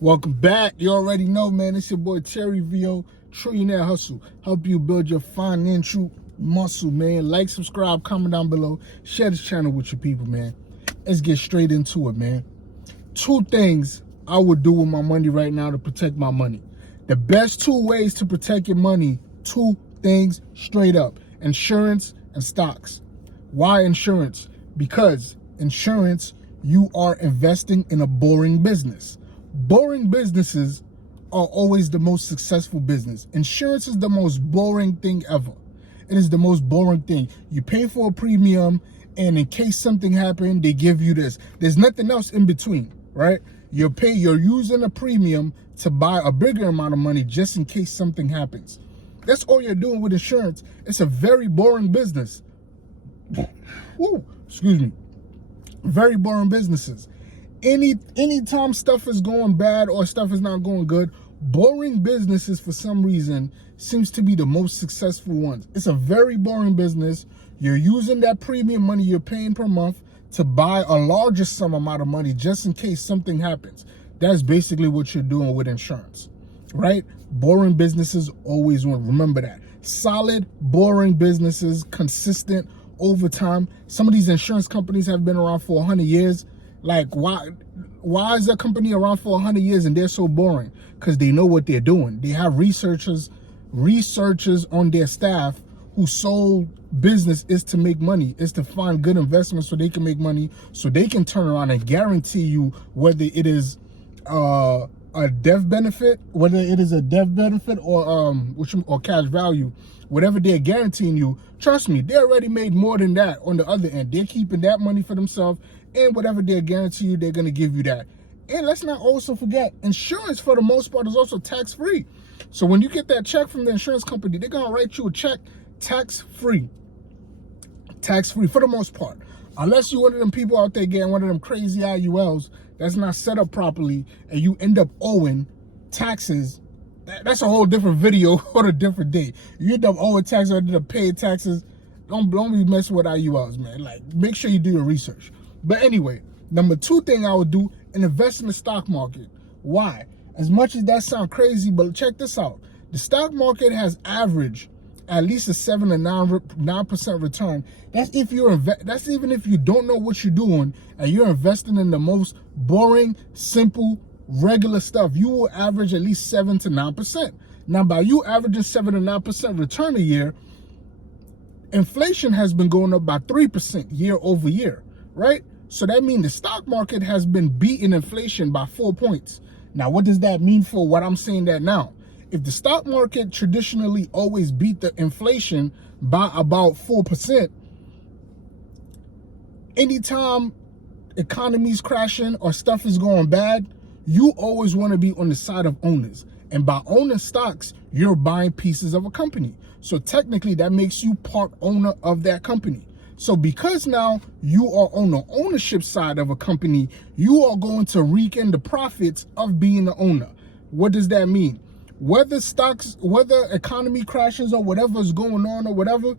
Welcome back. You already know, man. It's your boy Terry VO, Trillionaire Hustle. Help you build your financial muscle, man. Like, subscribe, comment down below. Share this channel with your people, man. Let's get straight into it, man. Two things I would do with my money right now to protect my money. The best two ways to protect your money, two things straight up: insurance and stocks. Why insurance? Because insurance, you are investing in a boring business. Boring businesses are always the most successful business. Insurance is the most boring thing ever. It is the most boring thing. You pay for a premium, and in case something happened, they give you this. There's nothing else in between, right? You're using a premium to buy a bigger amount of money just in case something happens. That's all you're doing with insurance. It's a very boring business. Ooh, excuse me. Very boring businesses. Anytime stuff is going bad or stuff is not going good, boring businesses for some reason seems to be the most successful ones. It's a very boring business. You're using that premium money you're paying per month to buy a larger sum amount of money just in case something happens. That's basically what you're doing with insurance, right? Boring businesses always win. Remember that. Solid, boring businesses, consistent over time. Some of these insurance companies have been around for 100 years. Like, why is a company around for 100 years and they're so boring? Because they know what they're doing. They have researchers on their staff whose sole business is to make money, is to find good investments so they can make money, so they can turn around and guarantee you whether it is a death benefit, or cash value. Whatever they're guaranteeing you, trust me, they already made more than that on the other end. They're keeping that money for themselves, and whatever they're guaranteeing you, they're going to give you that. And let's not also forget, insurance for the most part is also tax-free. So when you get that check from the insurance company, they're going to write you a check tax-free. Tax-free for the most part. Unless you're one of them people out there getting one of them crazy IULs that's not set up properly and you end up owing taxes. That's a whole different video on a different day. You end up owing taxes or end up paying taxes. Don't be messing with IULs, man. Like, make sure you do your research. But anyway, number two thing I would do, invest in the stock market. Why? As much as that sounds crazy, but check this out. The stock market has averaged at least a 7 to 9% return. That's even if you don't know what you're doing and you're investing in the most boring, simple, regular stuff. You will average at least 7 to 9%. Now, by you averaging 7 to 9% return a year, inflation has been going up by 3% year over year, right? So that means the stock market has been beating inflation by 4 points. Now, what does that mean for what I'm saying that now? If the stock market traditionally always beat the inflation by about 4%, anytime economy's crashing or stuff is going bad, you always want to be on the side of owners. And by owning stocks, you're buying pieces of a company. So technically, that makes you part owner of that company. So because now you are on the ownership side of a company, you are going to reap in the profits of being the owner. What does that mean? Whether economy crashes or whatever is going on or whatever,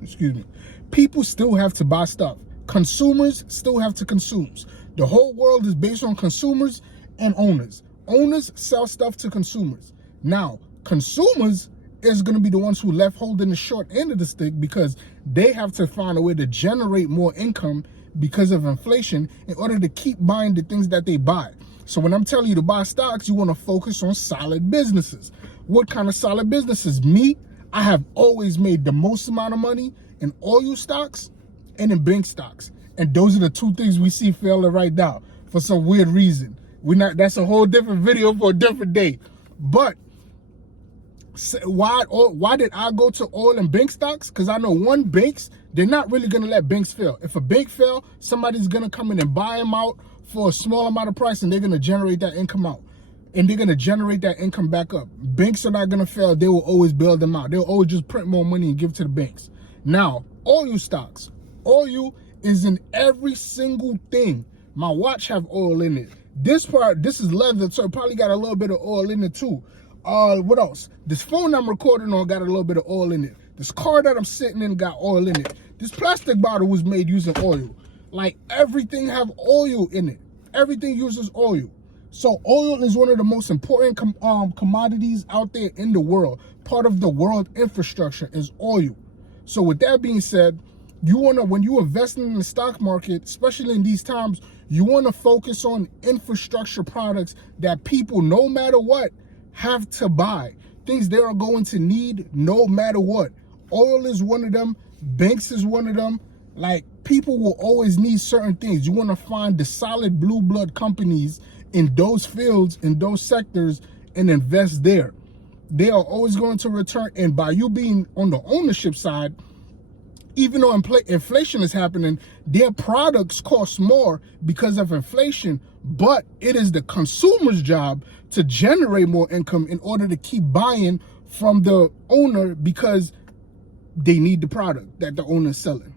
excuse me, people still have to buy stuff. Consumers still have to consume. The whole world is based on consumers and owners. Owners sell stuff to consumers. Now, consumers is going to be the ones who left holding the short end of the stick because they have to find a way to generate more income because of inflation in order to keep buying the things that they buy. So when I'm telling you to buy stocks, you want to focus on solid businesses. What kind of solid businesses? Me, I have always made the most amount of money in oil stocks and in bank stocks. And those are the two things we see failing right now for some weird reason. That's a whole different video for a different day. But why did I go to oil and bank stocks? Because I know banks, they're not really going to let banks fail. If a bank fail, somebody's going to come in and buy them out for a small amount of price, and they're going to generate that income out. And they're going to generate that income back up. Banks are not going to fail. They will always bail them out. They'll always just print more money and give it to the banks. Now, oil stocks. Oil is in every single thing. My watch have oil in it. This is leather, so it probably got a little bit of oil in it too. What else? This phone I'm recording on got a little bit of oil in it. This car that I'm sitting in got oil in it. This plastic bottle was made using oil. Like, everything have oil in it. Everything uses oil. So oil is one of the most important commodities out there in the world. Part of the world infrastructure is oil. So with that being said, you want to, when you invest in the stock market, especially in these times, you want to focus on infrastructure products that people, no matter what, have to buy. Things they are going to need no matter what. Oil is one of them. Banks is one of them. Like, people will always need certain things. You want to find the solid blue blood companies in those fields, in those sectors, and invest there. They are always going to return. And by you being on the ownership side, even though inflation is happening, their products cost more because of inflation, but it is the consumer's job to generate more income in order to keep buying from the owner because they need the product that the owner is selling.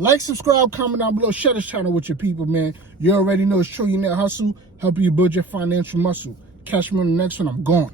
Like, subscribe, comment down below, share this channel with your people, man. You already know it's Trillionaire Hustle, helping you build your financial muscle. Catch me on the next one. I'm gone.